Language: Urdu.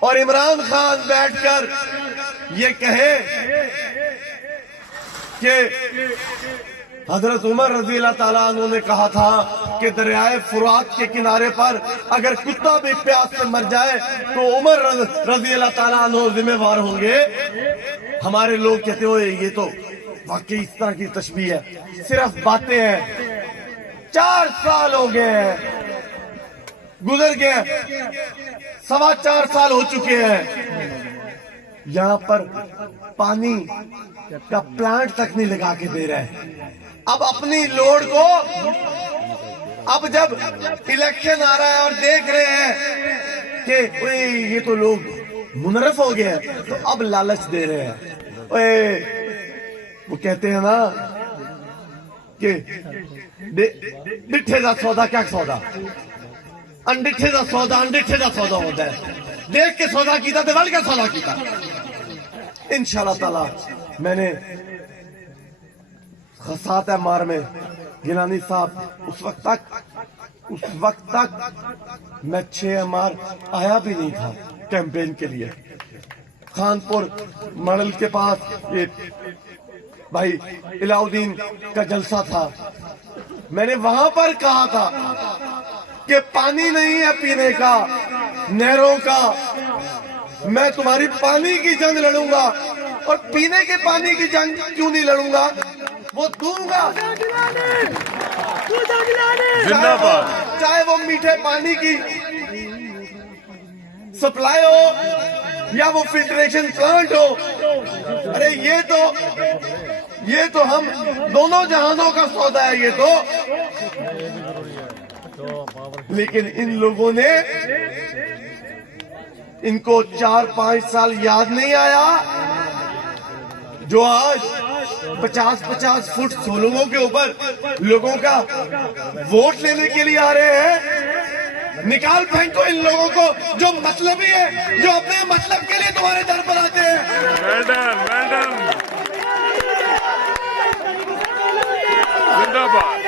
اور عمران خان بیٹھ کر یہ کہے کہ حضرت عمر رضی اللہ تعالیٰ عنہ نے کہا تھا کہ دریائے فرات کے کنارے پر اگر کتا بھی پیاس سے مر جائے تو عمر رضی اللہ تعالیٰ عنہ ذمہ وار ہوں گے. ہمارے لوگ کہتے ہوئے یہ تو واقعی اس طرح کی تشبیہ ہے، صرف باتیں ہیں. 4 سال ہو گئے ہیں، گزر گئے ہیں، 4.25 سال ہو چکے ہیں. یہاں پر پانی کا پلانٹ تک نہیں لگا کے دے رہے. اب اپنی لوڈ کو اب جب الیکشن آ رہا ہے اور دیکھ رہے ہیں کہ یہ تو لوگ منرف ہو گئے ہیں تو اب لالچ دے رہے ہیں. وہ کہتے ہیں نا کہ ڈٹھے دا سودا کیا سودا، انڈٹھے دا سودا انڈٹھے دا سودا ہوتا ہے. دیکھ کے سودا کیتا تے ول کے سودا کیتا. انشاءاللہ تعالی میں نے خسات مار میں گیلانی صاحب اس وقت تک میں 6 امار آیا بھی نہیں تھا کیمپین کے لیے. خانپور ماڈل کے پاس یہ بھائی الہ الدین کا جلسہ تھا. میں نے وہاں پر کہا تھا کہ پانی نہیں ہے پینے کا، نہروں کا. میں تمہاری پانی کی جنگ لڑوں گا، اور پینے کے پانی کی جنگ کیوں نہیں لڑوں گا، وہ دوں گا. چاہے وہ میٹھے پانی کی سپلائی ہو یا وہ فلٹریشن پلانٹ ہو. ارے یہ تو ہم دونوں جہانوں کا سودا ہے یہ تو. لیکن ان لوگوں نے، ان کو 4-5 سال یاد نہیں آیا جو آج 50 فٹ سولنگوں کے اوپر لوگوں کا ووٹ لینے کے لیے آ رہے ہیں. نکال پھینکو ان لوگوں کو جو مطلبی ہے، جو اپنے مطلب کے لیے تمہارے در پر آتے ہیں. زندہ باد.